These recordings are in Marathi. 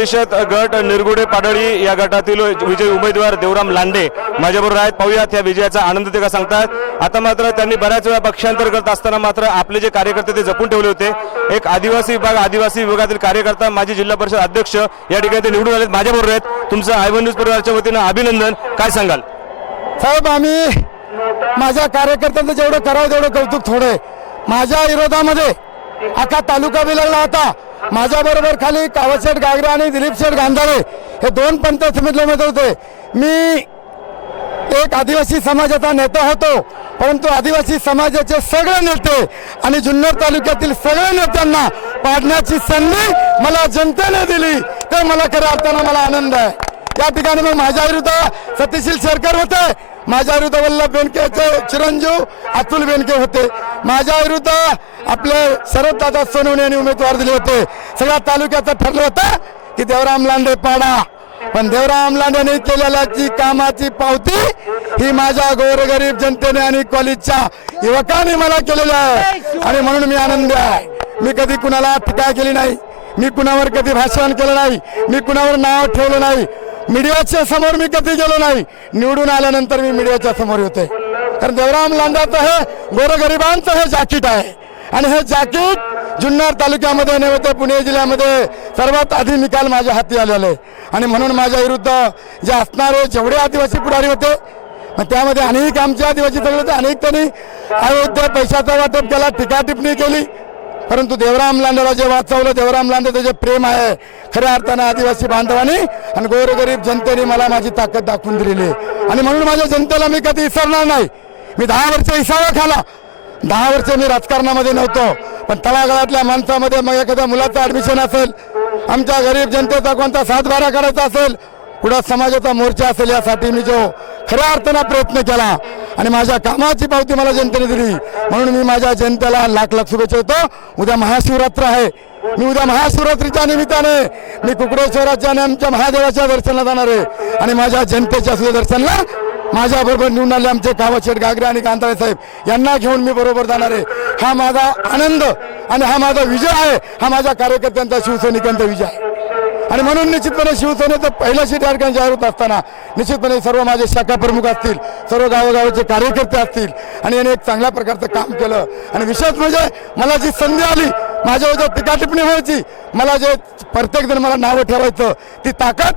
परिषद गट निर्गुडे पाडळी या गटातील विजयी उमेदवार देवराम लांडे माझ्याबरोबर आहेत. पाहूयात या विजयाचा आनंद ते का सांगतात. आता मात्र त्यांनी बऱ्याच वेळा पक्षांतर करत असताना मात्र आपले जे कार्यकर्ते ते जपून ठेवले होते. एक आदिवासी विभाग आदिवासी विभागातील कार्यकर्ता माजी जिल्हा परिषद अध्यक्ष या ठिकाणी ते निवडून आलेत. माझ्याबरोबर आहेत. तुमचं आयवन न्यूज परिवारच्या वतीनं अभिनंदन. काय सांगाल? साहेब आम्ही माझ्या कार्यकर्त्यांचं जेवढं करावं तेवढं कौतुक थोडं आहे. माझ्या विरोधामध्ये अख्खा तालुका विलगला होता. माझ्या बरोबर खाली कावतशेठ गागरे आणि दिलीप शेठ गांधारे हे दोन पंचायत समितीला उमेदवार होते. मी एक आदिवासी समाजाचा नेता होतो परंतु आदिवासी समाजाचे सगळे नेते आणि जुन्नर तालुक्यातील सगळ्या नेत्यांना पाडण्याची संधी मला जनतेने दिली. ते मला खऱ्या अर्थानं मला आनंद आहे. या ठिकाणी मग माझ्या विरुद्ध सत्यशील शेरकर होते माझ्या विरुद्ध वल्लभ बेनकेचे चिरंजीव अतुल बेनके होते. माझ्या विरुद्ध आपले शरददादा सोनवणे यांनी उमेदवार दिले होते. सगळ्या तालुक्याचं ठरलं होतं की देवराम लांडे पाडा. पण देवराम लांडेने केलेल्या जी कामाची पावती ही माझ्या गोरगरीब जनतेने आणि कॉलेजच्या युवकांनी मला केलेली आहे. आणि म्हणून मी आनंदी आहे. मी कधी कुणाला टीका केली नाही. मी कुणावर कधी भाषण केलं नाही. मी कुणावर नाव ठेवलं नाही. मीडियाच्या समोर मी कधी गेलो नाही. निवडून आल्यानंतर मी मीडियाच्या समोर होते कारण देवराम लांदाचं हे गोरगरिबांचं हे जाकीट आहे. आणि हे जाकीट जुन्नर तालुक्यामध्ये नव्हे पुणे जिल्ह्यामध्ये सर्वात आधी निकाल माझ्या हाती आलेले. आणि म्हणून माझ्या विरुद्ध जे असणारे जेवढे आदिवासी पुढारी होते त्यामध्ये अनेक आमचे आदिवासी सगळे होते अनेक त्यांनी अयोध्या पैशाचा वाटप केला टीका टिप्पणी केली. परंतु देवराम लांडेला जे वाचवलं देवराम लांडेचं जे प्रेम आहे खऱ्या अर्थानं आदिवासी बांधवांनी आणि गोरगरीब जनतेने मला माझी ताकद दाखवून दिलेली आणि म्हणून माझ्या जनतेला मी कधी विसरणार नाही. मी दहा वर्ष इसावा खाला. दहा वर्ष मी राजकारणामध्ये नव्हतो. पण तळागाळातल्या माणसामध्ये मग एखाद्या मुलाचं ऍडमिशन असेल आमच्या गरीब जनतेचा कोणता सातबारा करायचा असेल कुठं समाजाचा मोर्चा असेल यासाठी मी जो खऱ्या अर्थानं प्रयत्न केला आणि माझ्या कामाची पावती मला जनतेने दिली. म्हणून मी माझ्या जनतेला लाख लाख शुभेच्छा देतो. उद्या महाशिवरात्र आहे. मी उद्या महाशिवरात्रीच्या निमित्ताने मी कुकडेश्वराच्या आणि आमच्या महादेवाच्या दर्शनाला जाणार आहे. आणि माझ्या जनतेच्या सुद्धा दर्शनला माझ्याबरोबर निवडून आले आमचे कावतशेठ गागरे आणि कांताळे साहेब. यांना घेऊन मी बरोबर जाणार आहे. हा माझा आनंद आणि हा माझा विजय आहे. हा माझ्या कार्यकर्त्यांचा शिवसैनिकांचा विजय आहे. आणि म्हणून निश्चितपणे शिवसेनेचं पहिलं सीट या ठिकाणी जाहीर होत असताना निश्चितपणे सर्व माझे शाखा प्रमुख असतील सर्व गावोगावचे कार्यकर्ते असतील आणि याने एक चांगल्या प्रकारचं काम केलं. आणि विशेष म्हणजे मला जी संधी आली माझ्यावर जो टीका टिप्पणी व्हायची मला जे प्रत्येक जण मला नावं ठेवायचं ती ताकद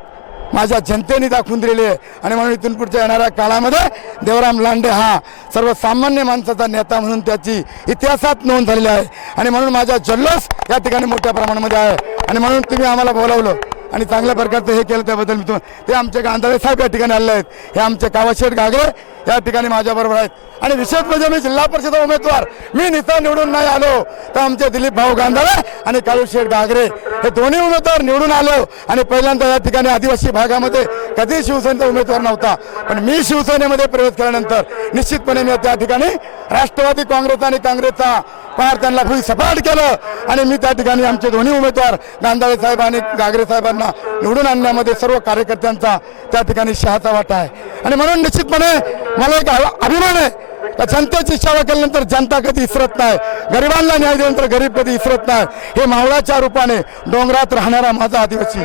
माझ्या जनतेने दाखवून दिलेली आहे आणि म्हणून इथून पुढच्या येणाऱ्या काळामध्ये देवराम लांडे हा सर्वसामान्य माणसाचा नेता म्हणून त्याची इतिहासात नोंद झालेली आहे. आणि म्हणून माझा जल्लोष या ठिकाणी मोठ्या प्रमाणामध्ये आहे. आणि म्हणून तुम्ही आम्हाला बोलावलं. आणि चांगल्या प्रकारचं हे केलं त्याबद्दल मी तुम्हाला ते आमचे गांधाळे साहेब या ठिकाणी आले आहेत. हे आमचे कावाशेठ गागळे या ठिकाणी माझ्याबरोबर आहेत. आणि विशेष म्हणजे मी जिल्हा परिषद उमेदवार मी निसा निवडून नाही आलो. तर आमचे दिलीप भाऊ गांधाळे आणि काळूशेठ गागरे हे दोन्ही उमेदवार निवडून आलो. आणि पहिल्यांदा या ठिकाणी आदिवासी भागामध्ये कधी शिवसेनेचा उमेदवार नव्हता. पण मी शिवसेनेमध्ये प्रवेश केल्यानंतर निश्चितपणे मी त्या ठिकाणी राष्ट्रवादी काँग्रेस आणि काँग्रेसचा पार त्यांना भुई सपाट केलं. आणि मी त्या ठिकाणी आमचे दोन्ही उमेदवार गांधाळे साहेब आणि गागरे साहेबांना निवडून आणण्यामध्ये सर्व कार्यकर्त्यांचा त्या ठिकाणी शहाचा वाटा आहे. आणि म्हणून निश्चितपणे मला एक अभिमान आहे का जनतेची सेवा केल्यानंतर जनता कधी विसरत नाही गरिबांना न्याय दिल्यानंतर गरीब कधी विसरत नाही हे मावळाच्या रूपाने डोंगरात राहणारा माझा आदिवासी.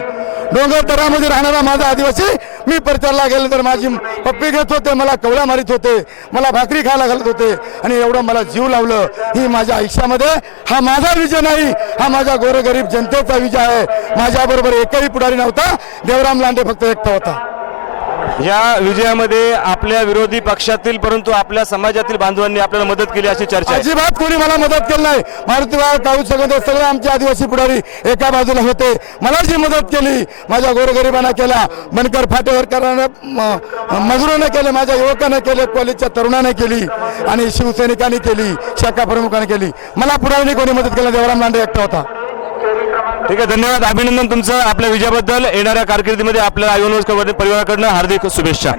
डोंगरदरामध्ये राहणारा माझा आदिवासी मी प्रचारला गेलो तर माझी पप्पी घेत होते मला कवळ्या मारित होते मला भाकरी खायला घालत होते आणि एवढं मला जीव लावलं. ही माझ्या आयुष्यामध्ये हा माझा विजय नाही हा माझ्या गोरगरीब जनतेचा विजय आहे. माझ्याबरोबर एकही पुढारी नव्हता. देवराम लांडे फक्त एकटा होता. या विजयामध्ये आपल्या विरोधी पक्षातील परंतु आपल्या समाजातील बांधवांनी आपल्याला मदत केली अशी चर्चा अजिबात कोणी मला मदत केली नाही. मारुतीबाग काळू सगळे सगळे आमचे आदिवासी पुढारी एका बाजूला होते. मला जी मदत केली माझ्या गोरगरिबांना केला बनकर फाटेवरकरांना मजुरांना केले माझ्या युवकांना केले कॉलेजच्या तरुणाने केली आणि शिवसैनिकांनी केली शाखा प्रमुखांनी केली. मला पुढारी कोणी मदत केली देवराम लांडे एकटा होता. ठीक आहे धन्यवाद. अभिनंदन तुमचं. आपल्या विजयाबद्दल येणाऱ्या कारकिर्दीमध्ये आपल्या आयुर्वेद परिवाराकडनं हार्दिक शुभेच्छा.